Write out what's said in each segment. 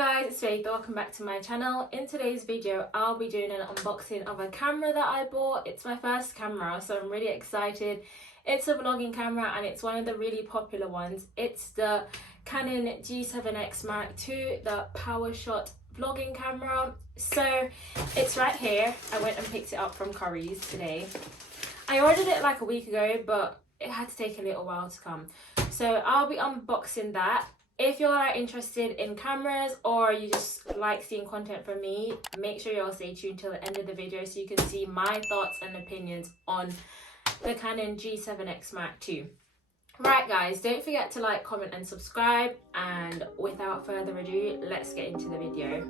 guys, it's Faith. Welcome back to my channel. In today's video, I'll be doing an unboxing of a camera that I bought. It's my first camera, so I'm really excited. It's a vlogging camera and it's one of the really popular ones. It's the Canon G7x Mark II, the PowerShot vlogging camera. So it's right here. I went and picked it up from Curry's today. I ordered it like a week ago, but it had to take a little while to come. So I'll be unboxing that. If you are interested in cameras or you just like seeing content from me, make sure you all stay tuned till the end of the video so you can see my thoughts and opinions on the Canon G7x Mark II. Right guys, don't forget to like, comment and subscribe, and without further ado, let's get into the video.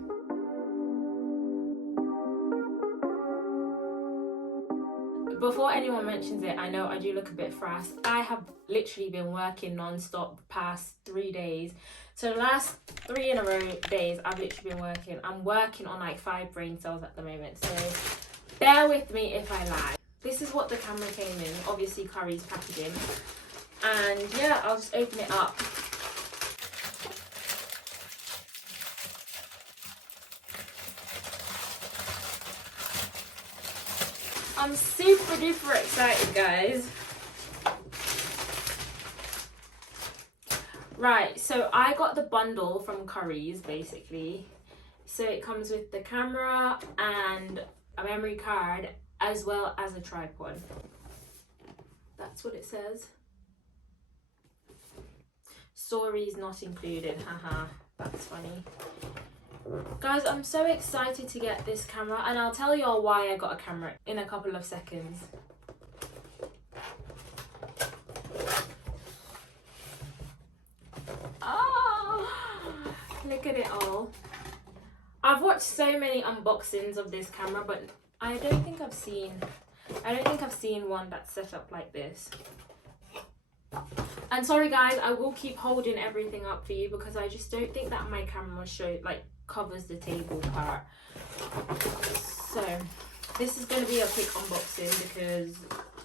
Before anyone mentions it, I know I do look a bit frazzled. I have literally been working non-stop the past 3 days. So the last 3 in a row days, I've literally been working. I'm working on like 5 brain cells at the moment. So bear with me if I lag. This is what the camera came in. Obviously Curry's packaging. And yeah, I'll just open it up. I'm super duper excited, guys. Right, so I got the bundle from Curry's basically. So it comes with the camera and a memory card as well as a tripod. That's what it says. Stories not included, haha, that's funny. Guys, I'm so excited to get this camera, and I'll tell you all why I got a camera in a couple of seconds. Oh, look at it all. I've watched so many unboxings of this camera, but I don't think I've seen one that's set up like this. And sorry guys, I will keep holding everything up for you because I just don't think that my camera covers the table part. So this is going to be a quick unboxing because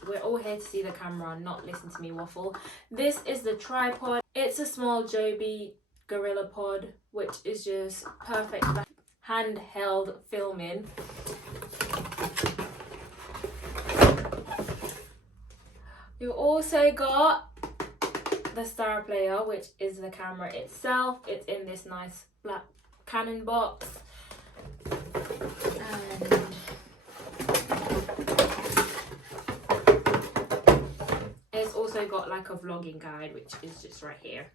we're all here to see the camera and not listen to me waffle. This is the tripod. It's a small Joby Gorilla Pod, which is just perfect for handheld filming. You've also got the Star Player, which is the camera itself. It's in this nice black Canon box, and it's also got like a vlogging guide, which is just right here.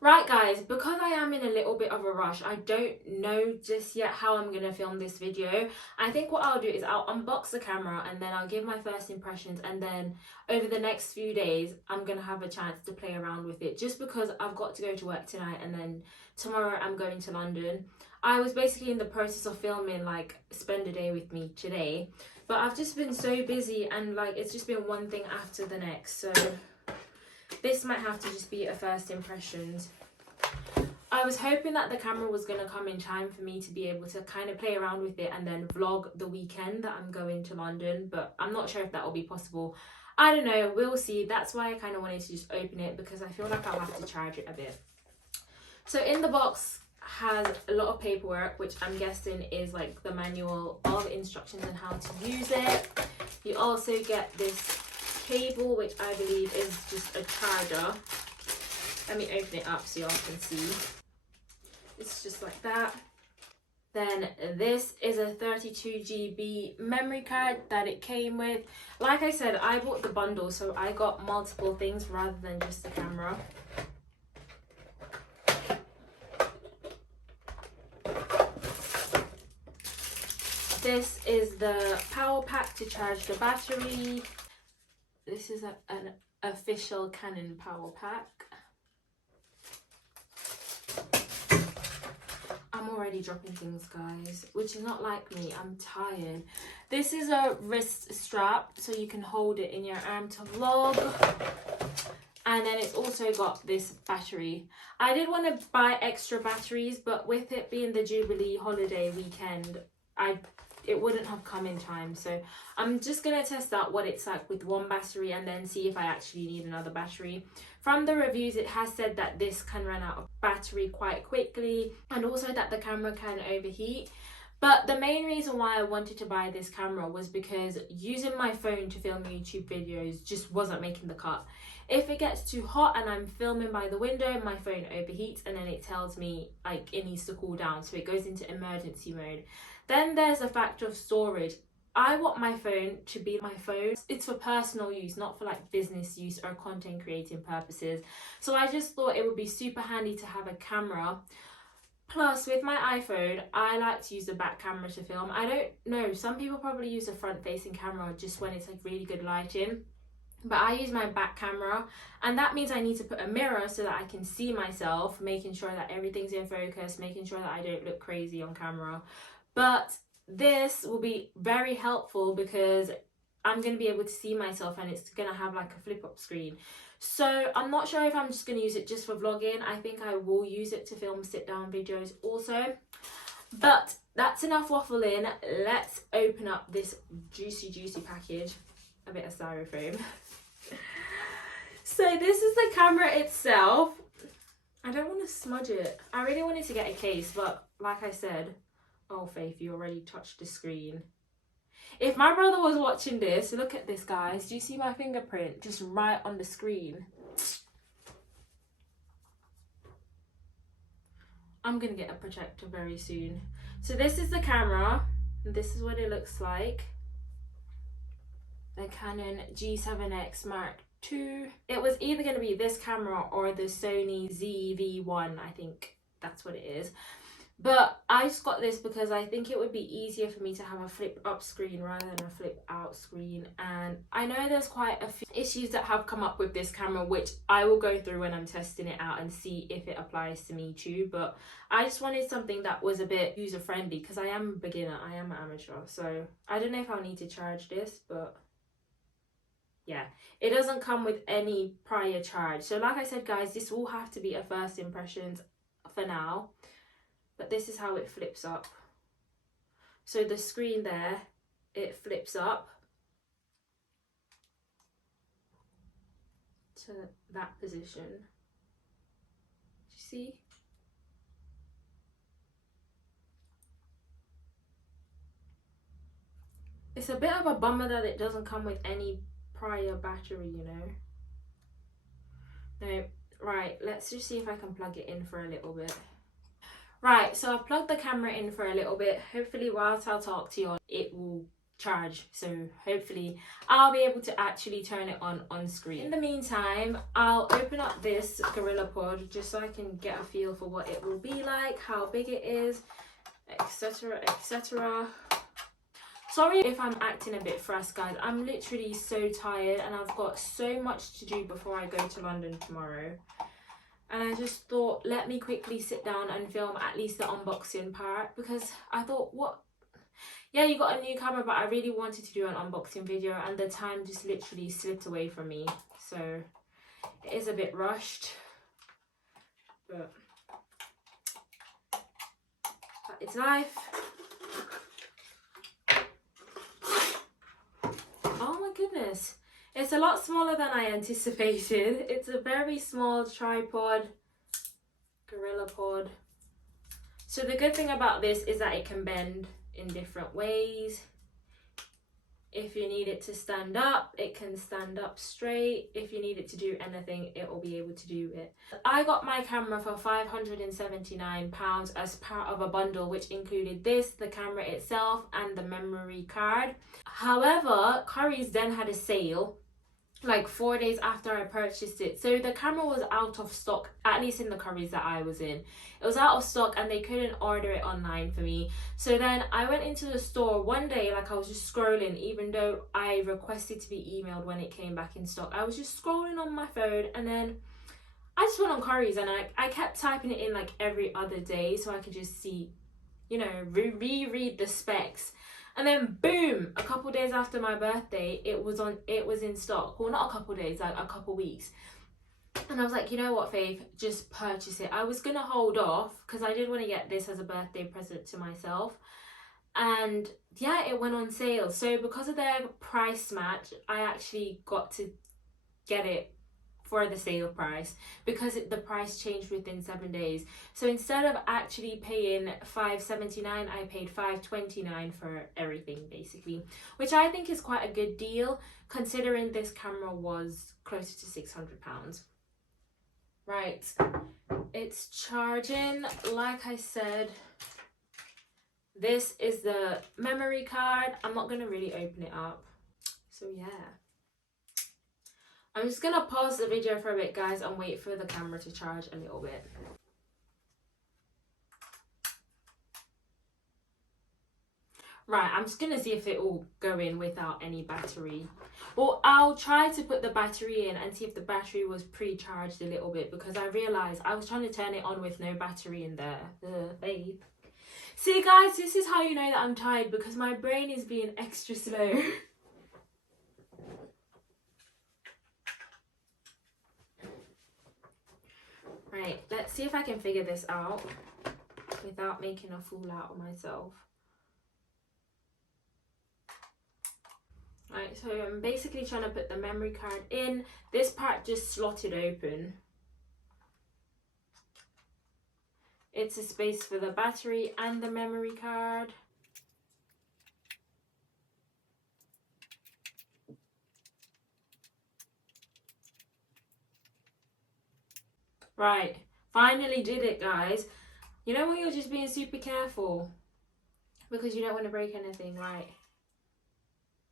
Right guys, because I am in a little bit of a rush, I don't know just yet how I'm going to film this video. I think what I'll do is I'll unbox the camera and then I'll give my first impressions, and then over the next few days I'm going to have a chance to play around with it, just because I've got to go to work tonight and then tomorrow I'm going to London. I was basically in the process of filming like Spend a Day With Me today, but I've just been so busy and like it's just been one thing after the next, so this might have to just be a first impressions. I was hoping that the camera was going to come in time for me to be able to kind of play around with it and then vlog the weekend that I'm going to London, but I'm not sure if that will be possible. I don't know, we'll see. That's why I kind of wanted to just open it, because I feel like I'll have to charge it a bit. So in the box has a lot of paperwork, which I'm guessing is like the manual of instructions on how to use it. You also get this cable, which I believe is just a charger. Let me open it up so y'all can see. It's just like that. Then this is a 32 GB memory card that it came with. Like I said, I bought the bundle, so I got multiple things rather than just the camera. This is the power pack to charge the battery. This is an official Canon power pack. I'm already dropping things, guys, which is not like me. I'm tired. This is a wrist strap, so you can hold it in your arm to vlog. And then it's also got this battery. I did want to buy extra batteries, but with it being the Jubilee holiday weekend, it wouldn't have come in time. So I'm just gonna test out what it's like with one battery and then see if I actually need another battery. From the reviews, it has said that this can run out of battery quite quickly, and also that the camera can overheat. But the main reason why I wanted to buy this camera was because using my phone to film YouTube videos just wasn't making the cut. If it gets too hot and I'm filming by the window, my phone overheats and then it tells me like it needs to cool down, so it goes into emergency mode. Then there's the fact of storage. I want my phone to be my phone. It's for personal use, not for like business use or content creating purposes. So I just thought it would be super handy to have a camera. Plus, with my iPhone, I like to use the back camera to film. I don't know, some people probably use a front-facing camera just when it's like really good lighting. But I use my back camera, and that means I need to put a mirror so that I can see myself, making sure that everything's in focus, making sure that I don't look crazy on camera. But this will be very helpful because I'm going to be able to see myself, and it's going to have like a flip-up screen. So I'm not sure if I'm just going to use it just for vlogging. I think I will use it to film sit-down videos also. But that's enough waffling. Let's open up this juicy package. A bit of styrofoam. So this is the camera itself. I don't want to smudge it. I really wanted to get a case, but like I said, oh Faith, you already touched the screen. If my brother was watching this, look at this guys, do you see my fingerprint just right on the screen? I'm gonna get a projector very soon. So this is the camera, and this is what it looks like. The Canon G7x Mark II. It was either gonna be this camera or the Sony ZV-1, I think that's what it is. But I just got this because I think it would be easier for me to have a flip up screen rather than a flip out screen. And I know there's quite a few issues that have come up with this camera, which I will go through when I'm testing it out and see if it applies to me too. But I just wanted something that was a bit user friendly because I am a beginner, I am an amateur. So I don't know if I'll need to charge this, but yeah, it doesn't come with any prior charge. So like I said guys, this will have to be a first impressions for now. But this is how it flips up. So the screen there, it flips up to that position. Do you see? It's a bit of a bummer that it doesn't come with any prior battery, you know. No, right, let's just see if I can plug it in for a little bit. Right, so I've plugged the camera in for a little bit. Hopefully whilst I'll talk to you, it will charge. So hopefully I'll be able to actually turn it on screen. In the meantime, I'll open up this GorillaPod just so I can get a feel for what it will be like, how big it is, etc, etc. Sorry if I'm acting a bit fast guys, I'm literally so tired and I've got so much to do before I go to London tomorrow. And I just thought, let me quickly sit down and film at least the unboxing part, because I thought, what? Yeah, you got a new camera, but I really wanted to do an unboxing video and the time just literally slipped away from me. So it is a bit rushed, but it's life. Oh my goodness. It's a lot smaller than I anticipated. It's a very small tripod, GorillaPod. So the good thing about this is that it can bend in different ways. If you need it to stand up, it can stand up straight. If you need it to do anything, it will be able to do it. I got my camera for £579 as part of a bundle which included this, the camera itself, and the memory card. However, Currys then had a sale like 4 days after I purchased it, so the camera was out of stock, at least in the Currys that I was in. It was out of stock and they couldn't order it online for me. So then I went into the store one day, like I was just scrolling, even though I requested to be emailed when it came back in stock. I was just scrolling on my phone and then I just went on Currys and I kept typing it in like every other day so I could just see, you know, reread the specs. And then boom, a couple days after my birthday, it was in stock. Well, not a couple days, like a couple weeks. And I was like, you know what, Faith, just purchase it. I was gonna hold off because I did want to get this as a birthday present to myself. and yeah, it went on sale. So because of their price match, I actually got to get it for the sale price, because the price changed within 7 days. So instead of actually paying $5.79, I paid $5.29 for everything basically, which I think is quite a good deal considering this camera was closer to £600. Right, it's charging. Like I said, this is the memory card. I'm not going to really open it up, so yeah, I'm just gonna pause the video for a bit, guys, and wait for the camera to charge a little bit. Right, I'm just gonna see if it will go in without any battery. Well, I'll try to put the battery in and see if the battery was pre-charged a little bit, because I realised I was trying to turn it on with no battery in there. Babe. See guys, this is how you know that I'm tired, because my brain is being extra slow. Right, let's see if I can figure this out without making a fool out of myself. Right, so I'm basically trying to put the memory card in. This part just slotted open. It's a space for the battery and the memory card. Right, finally did it, guys. You know when you're just being super careful because you don't want to break anything, right?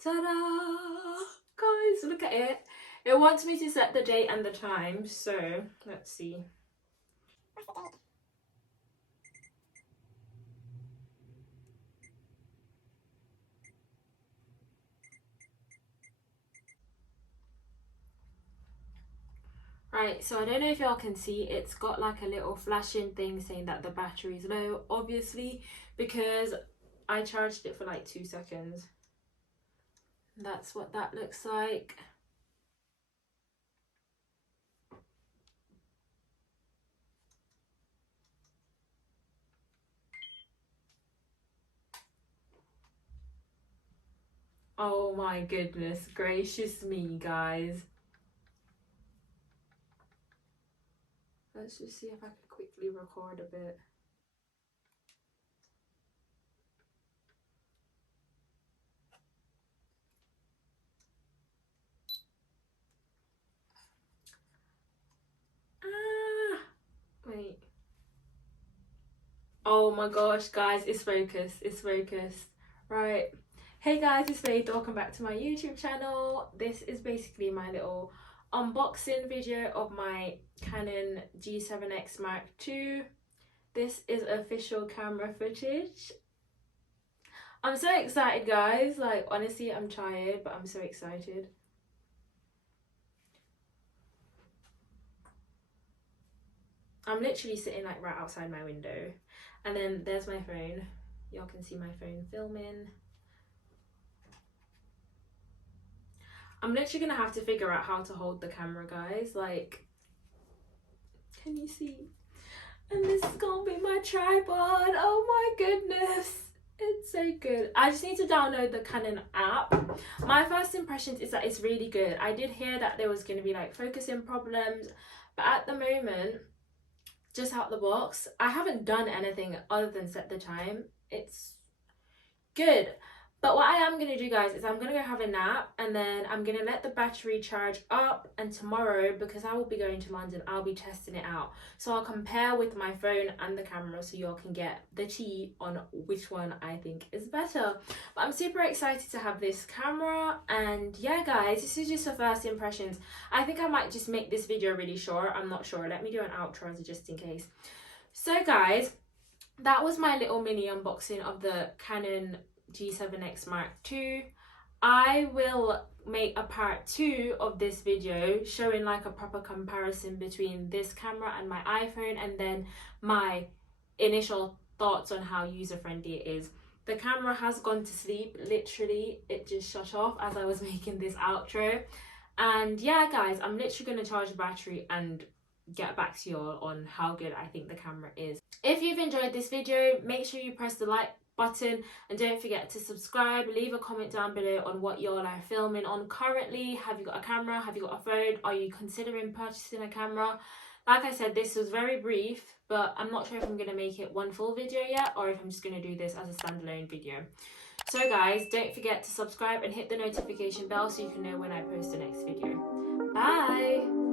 Ta-da! Guys, look at it. It wants me to set the date and the time, so let's see. What's the date? Right, so I don't know if y'all can see, it's got like a little flashing thing saying that the battery's low, obviously, because I charged it for like 2 seconds. That's what that looks like. Oh my goodness gracious me, guys. Let's just see if I can quickly record a bit. Wait. Oh my gosh, guys, it's focused. It's focused. Right. Hey guys, it's Faith. Welcome back to my YouTube channel. This is basically my little unboxing video of my Canon G7x Mark II. This is official camera footage. I'm so excited, guys. Like, honestly, I'm tired, but I'm so excited. I'm literally sitting like right outside my window, and then there's my phone. Y'all can see my phone filming. I'm literally gonna have to figure out how to hold the camera, guys. Like, can you see? And this is gonna be my tripod. Oh my goodness, it's so good. I just need to download the Canon app. My first impressions is that it's really good. I did hear that there was gonna be like focusing problems, but at the moment, just out the box, I haven't done anything other than set the time. It's good. But what I am going to do, guys, is I'm going to go have a nap, and then I'm going to let the battery charge up, and tomorrow, because I will be going to London, I'll be testing it out. So I'll compare with my phone and the camera so y'all can get the tea on which one I think is better. But I'm super excited to have this camera, and yeah, guys, this is just the first impressions. I think I might just make this video really short. I'm not sure. Let me do an outro just in case. So guys, that was my little mini unboxing of the Canon G7x Mark II. I will make a part 2 of this video showing like a proper comparison between this camera and my iPhone, and then my initial thoughts on how user-friendly it is. The camera has gone to sleep, literally. It just shut off as I was making this outro. And yeah, guys, I'm literally going to charge the battery and get back to you all on how good I think the camera is. If you've enjoyed this video, make sure you press the like button, and don't forget to subscribe. Leave a comment down below on what y'all are filming on currently. Have you got a camera? Have you got a phone? Are you considering purchasing a camera? Like I said, this was very brief, but I'm not sure if I'm going to make it one full video yet or if I'm just going to do this as a standalone video. So guys, don't forget to subscribe and hit the notification bell so you can know when I post the next video. Bye!